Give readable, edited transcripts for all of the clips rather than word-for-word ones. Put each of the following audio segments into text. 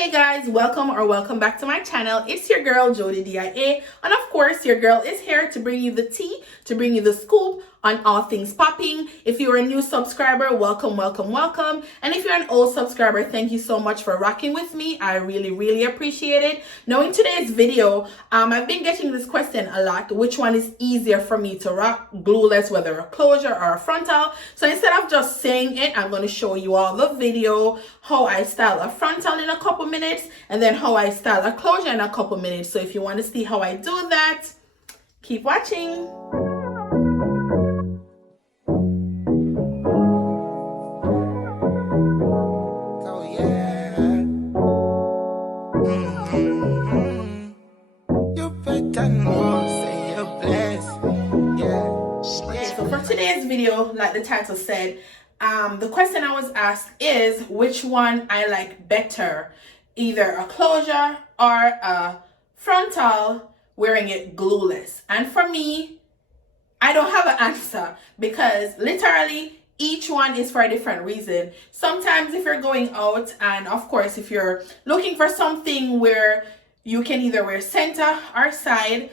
Hey guys, welcome back to my channel. It's your girl Jody d.I.a, and of course your girl is here to bring you the tea, to bring you the scoop on all things popping. If you're a new subscriber, welcome. And if you're an old subscriber, thank you so much for rocking with me. I really appreciate it. Now in today's video, I've been getting this question a lot: which one is easier for me to rock, glueless, whether a closure or a frontal? So instead of just saying it, I'm going to show you all the video, how I style a frontal in a couple minutes, and then how I style a closure in a couple minutes. So if you want to see how I do that, keep watching. So for today's video, like the title said, the question I was asked is which one I like better, either a closure or a frontal wearing it glueless. And for me, I don't have an answer, because literally each one is for a different reason. Sometimes if you're going out, and of course if you're looking for something where you can either wear center or side,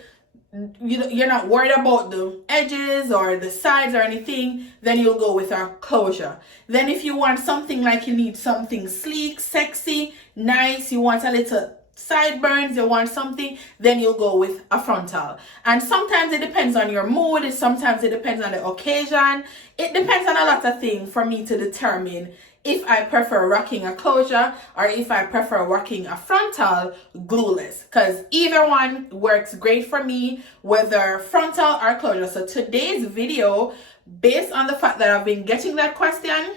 you're not worried about the edges or the sides or anything, then you'll go with a closure. Then if you want something like you need something sleek, sexy, nice, you want a little sideburns, you want something, then you'll go with a frontal. And sometimes it depends on your mood, sometimes it depends on the occasion, it depends on a lot of things for me to determine if I prefer rocking a closure or if I prefer rocking a frontal glueless, because either one works great for me, whether frontal or closure. So today's video, based on the fact that I've been getting that question,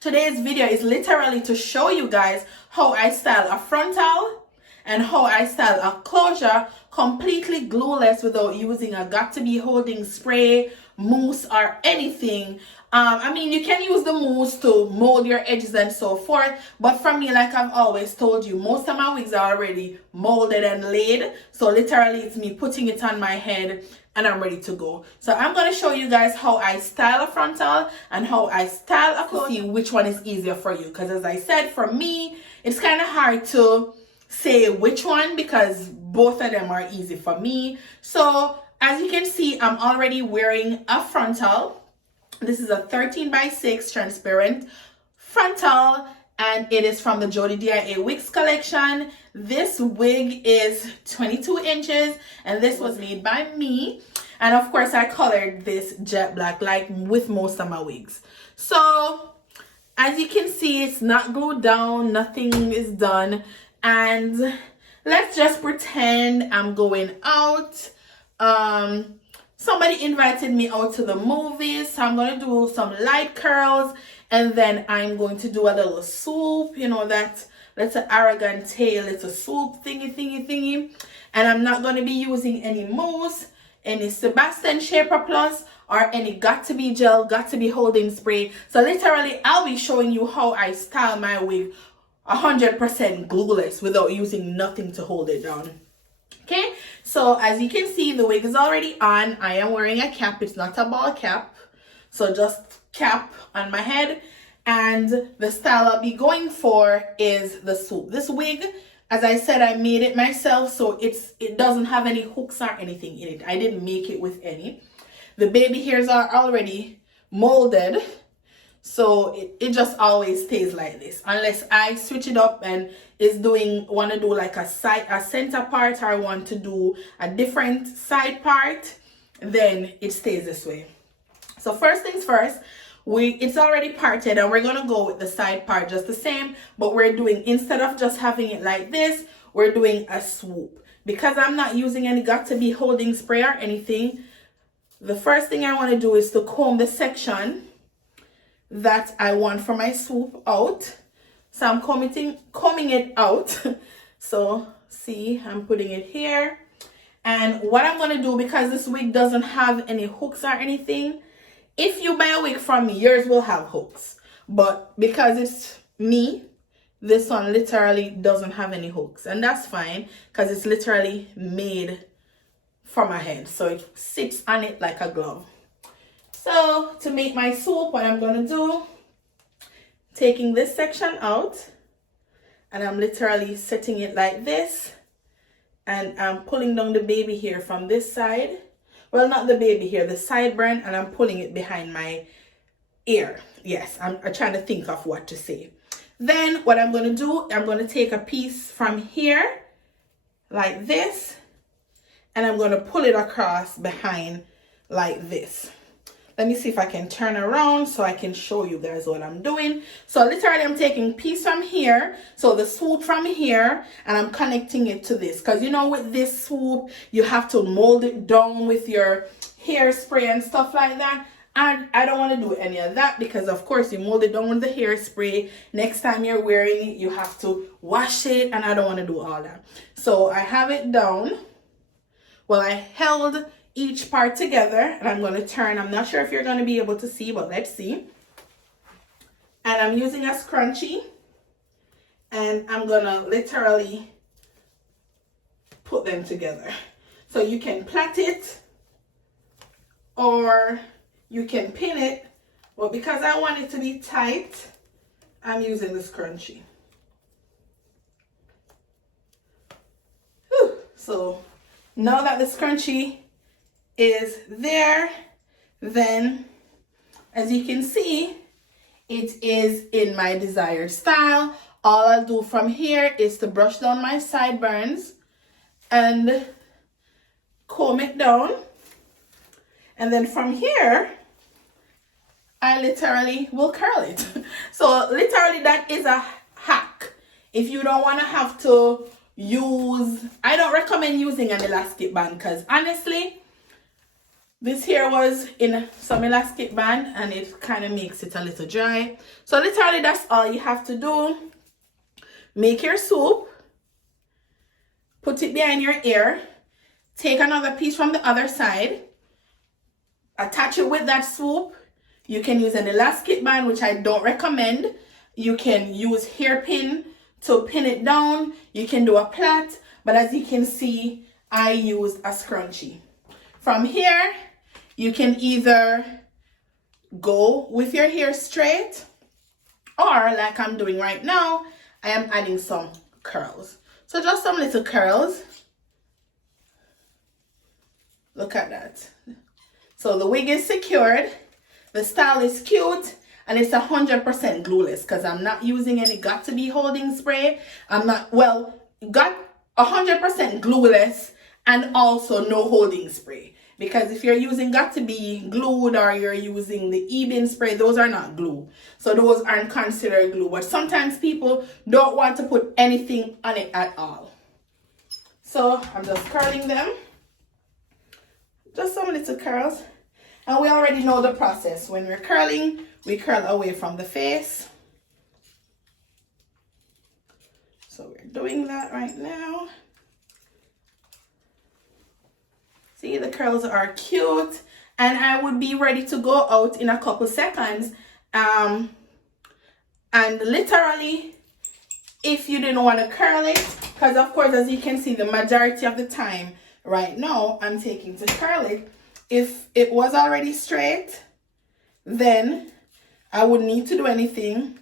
today's video is literally to show you guys how I style a frontal and how I style a closure completely glueless without using a got-to-be holding spray, mousse, or anything. I mean, you can use the mousse to mold your edges and so forth, but for me, like I've always told you, most of my wigs are already molded and laid. So literally it's me putting it on my head and I'm ready to go. So I'm going to show you guys how I style a frontal and how I style a closure, see which one is easier for you. Because as I said, for me, it's kind of hard to say which one because both of them are easy for me. So as you can see, I'm already wearing a frontal. This is a 13x6 transparent frontal, and it is from the Jody d.I.a wigs collection. This wig is 22 inches, and this was made by me. And of course, I colored this jet black like with most of my wigs. So as you can see, it's not glued down, nothing is done. And let's just pretend I'm going out. Somebody invited me out to the movies, so I'm going to do some light curls, and then I'm going to do a little swoop, you know, that's an arrogant tail, it's a swoop thingy, and I'm not going to be using any mousse, any Sebastian Shaper Plus, or any got-to-be gel, got-to-be holding spray. So literally, I'll be showing you how I style my wig 100% glueless without using nothing to hold it down. Okay, so as you can see, the wig is already on. I am wearing a cap. It's not a ball cap, so just cap on my head. And the style I'll be going for is the swoop. This wig, as I said, I made it myself, so it doesn't have any hooks or anything in it. I didn't make it with any. The baby hairs are already molded, so it just always stays like this unless I switch it up and want to do like a center part, or I want to do a different side part, then it stays this way. So first things first, it's already parted and we're gonna go with the side part just the same, but we're doing, instead of just having it like this, we're doing a swoop. Because I'm not using any got-to-be holding spray or anything, the first thing I want to do is to comb the section that I want for my swoop out. So I'm combing it out. So see, I'm putting it here. And what I'm going to do, because this wig doesn't have any hooks or anything, if you buy a wig from me, yours will have hooks. But because it's me, this one literally doesn't have any hooks. And that's fine, because it's literally made for my head. So it sits on it like a glove. So to make my swoop, what I'm going to do, taking this section out, and I'm literally setting it like this, and I'm pulling down the baby hair from this side. Well, not the baby hair, the sideburn, and I'm pulling it behind my ear. Yes, I'm trying to think of what to say. Then what I'm going to do, I'm going to take a piece from here like this, and I'm going to pull it across behind like this. Let me see if I can turn around so I can show you guys what I'm doing. So literally I'm taking piece from here, so the swoop from here, and I'm connecting it to this. Because you know, with this swoop, you have to mold it down with your hairspray and stuff like that. And I don't want to do any of that, because of course you mold it down with the hairspray. Next time you're wearing it, you have to wash it, and I don't want to do all that. So I have it down. Well, I held each part together, and I'm going to turn. I'm not sure if you're going to be able to see, but let's see. And I'm using a scrunchie, and I'm going to literally put them together. So you can plait it or you can pin it, but because I want it to be tight, I'm using the scrunchie. Whew. So now that the scrunchie is there, then as you can see, it is in my desired style. All I'll do from here is to brush down my sideburns and comb it down, and then from here I literally will curl it. So literally that is a hack. If you don't want to have to use, I don't recommend using an elastic band, because honestly, this here was in some elastic band and it kind of makes it a little dry. So literally that's all you have to do. Make your swoop, put it behind your ear, take another piece from the other side, attach it with that swoop. You can use an elastic band, which I don't recommend. You can use hairpin to pin it down. You can do a plait, but as you can see, I use a scrunchie. From here, you can either go with your hair straight, or like I'm doing right now, I am adding some curls. So just some little curls. Look at that. So the wig is secured, the style is cute, and it's 100% glueless, because I'm not using any got2b holding spray. I'm not, well, got 100% glueless and also no holding spray. Because if you're using got2b glued, or you're using the e-bin spray, those are not glue. So those aren't considered glue. But sometimes people don't want to put anything on it at all. So I'm just curling them. Just some little curls. And we already know the process. When we're curling, we curl away from the face. So we're doing that right now. See, the curls are cute, and I would be ready to go out in a couple seconds. And literally, if you didn't want to curl it, because of course, as you can see, the majority of the time right now, I'm taking to curl it. If it was already straight, then I wouldn't need to do anything.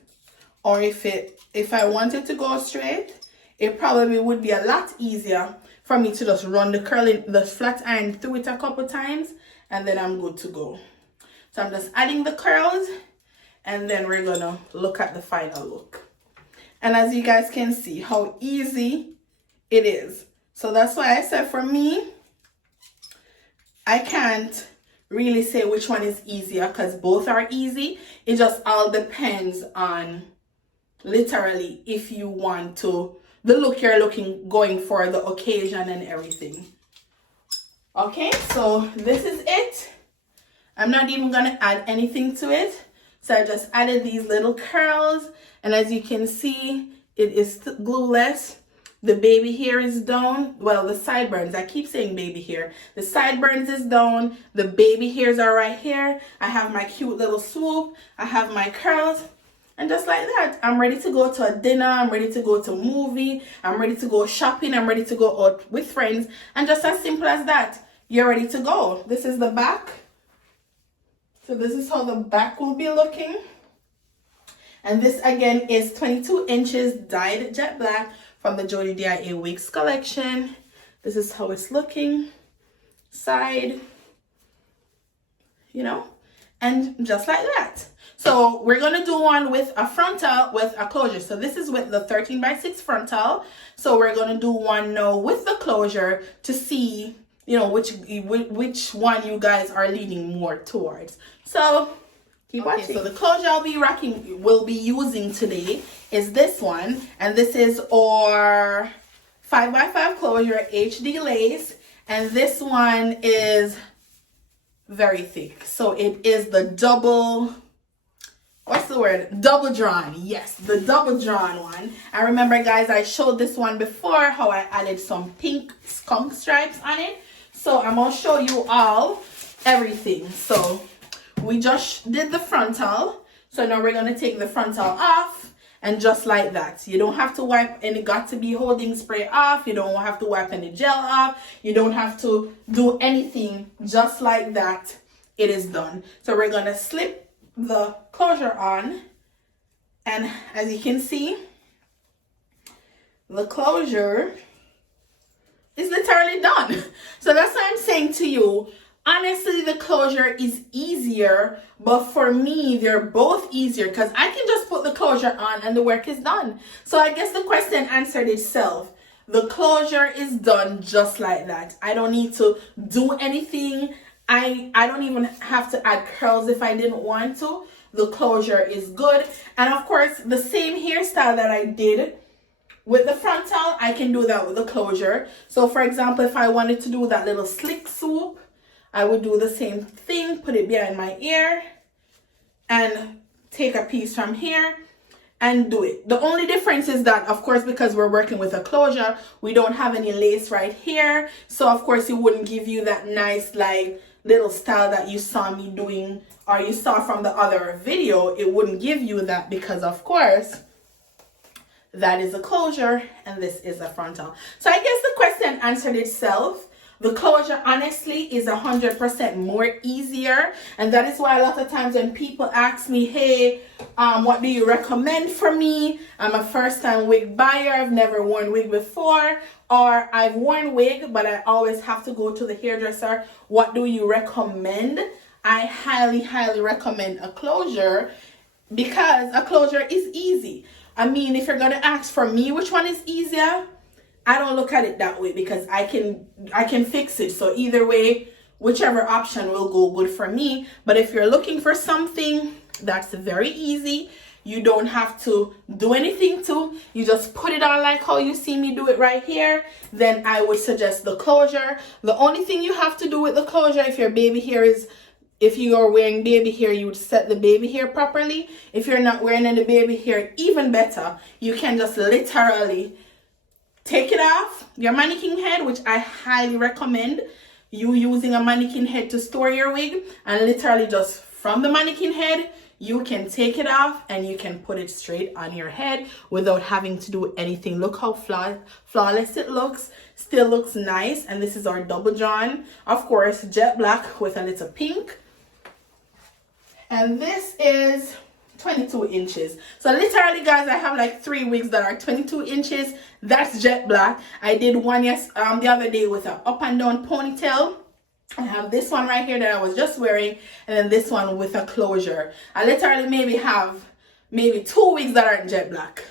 Or if I wanted to go straight, it probably would be a lot easier for me to just run the flat iron through it a couple times, and then I'm good to go. So I'm just adding the curls, and then we're gonna look at the final look. And as you guys can see how easy it is. So that's why I said, for me, I can't really say which one is easier, because both are easy. It just all depends on literally if you want to, the look you're going for, the occasion and everything. Okay, so this is it. I'm not even gonna add anything to it. So I just added these little curls, and as you can see, it is glueless. The baby hair is down. Well, the sideburns, I keep saying baby hair. The sideburns is down. The baby hairs are right here. I have my cute little swoop. I have my curls. And just like that, I'm ready to go to a dinner. I'm ready to go to a movie. I'm ready to go shopping. I'm ready to go out with friends. And just as simple as that, you're ready to go. This is the back. So this is how the back will be looking. And this again is 22 inches dyed jet black from the d.I.a wigs collection. This is how it's looking. Side, you know, and just like that. So we're going to do one with a frontal with a closure. So this is with the 13x6 frontal. So we're going to do one now with the closure to see, you know, which one you guys are leaning more towards. So keep watching. So the closure will be using today is this one. And this is our 5x5 closure HD lace. And this one is very thick. So it is the double drawn. Yes, the double drawn one. I remember, guys, I showed this one before, how I added some pink skunk stripes on it. So I'm gonna show you all everything. So we just did the frontal. So now we're gonna take the frontal off, and just like that. You don't have to wipe any got to be holding spray off. You don't have to wipe any gel off. You don't have to do anything. Just like that, it is done. So we're gonna slip the closure on, and as you can see, the closure is literally done. So that's what I'm saying to you. Honestly, the closure is easier, but for me, they're both easier because I can just put the closure on and the work is done. So I guess the question answered itself. The closure is done just like that. I don't need to do anything. I don't even have to add curls if I didn't want to. The closure is good. And of course, the same hairstyle that I did with the frontal, I can do that with the closure. So for example, if I wanted to do that little slick swoop, I would do the same thing, put it behind my ear and take a piece from here and do it. The only difference is that, of course, because we're working with a closure, we don't have any lace right here. So of course, it wouldn't give you that nice like little style that you saw me doing or you saw from the other video. It wouldn't give you that because, of course, that is a closure and this is a frontal. So I guess the question answered itself. The closure honestly is 100% more easier, and that is why a lot of times when people ask me, hey, what do you recommend for me? I'm a first-time wig buyer. I've never worn wig before, or I've worn wig but I always have to go to the hairdresser. What do you recommend? I highly recommend a closure because a closure is easy. I mean, if you're gonna ask for me which one is easier, I don't look at it that way because I can fix it. So either way, whichever option will go good for me. But if you're looking for something that's very easy, you don't have to do anything to, you just put it on like how you see me do it right here, then I would suggest the closure. The only thing you have to do with the closure, if your baby hair is, if you are wearing baby hair, you would set the baby hair properly. If you're not wearing any baby hair, even better, you can just literally take it off your mannequin head, which I highly recommend you using a mannequin head to store your wig, and literally just from the mannequin head, you can take it off and you can put it straight on your head without having to do anything. Look how flawless it looks. Still looks nice. And this is our double drawn, of course, jet black with a little pink. And this is 22 inches. So literally, guys, I have like 3 wigs that are 22 inches. That's jet black. I did one the other day with an up and down ponytail. I have this one right here that I was just wearing, and then this one with a closure. I literally maybe have 2 wigs that are jet black.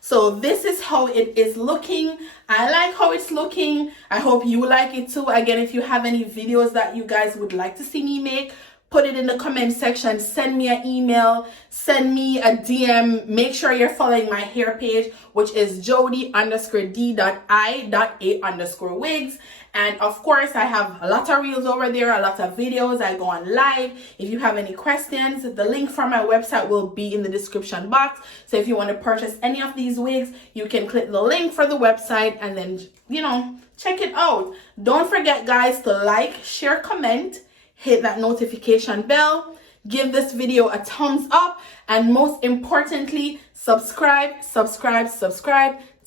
So this is how it is looking. I like how it's looking. I hope you like it too. Again, if you have any videos that you guys would like to see me make, put it in the comment section. Send me an email, send me a DM. Make sure you're following my hair page, which is jody_d.i.a_wigs. And of course, I have a lot of reels over there, a lot of videos. I go on live. If you have any questions, the link for my website will be in the description box. So if you want to purchase any of these wigs, you can click the link for the website and then, you know, check it out. Don't forget, guys, to like, share, comment, hit that notification bell, give this video a thumbs up, and most importantly, subscribe.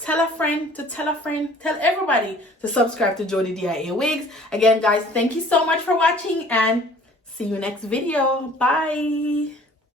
Tell a friend to tell a friend, tell everybody to subscribe to Jody d.I.a Wigs. Again, guys, thank you so much for watching and see you next video. Bye.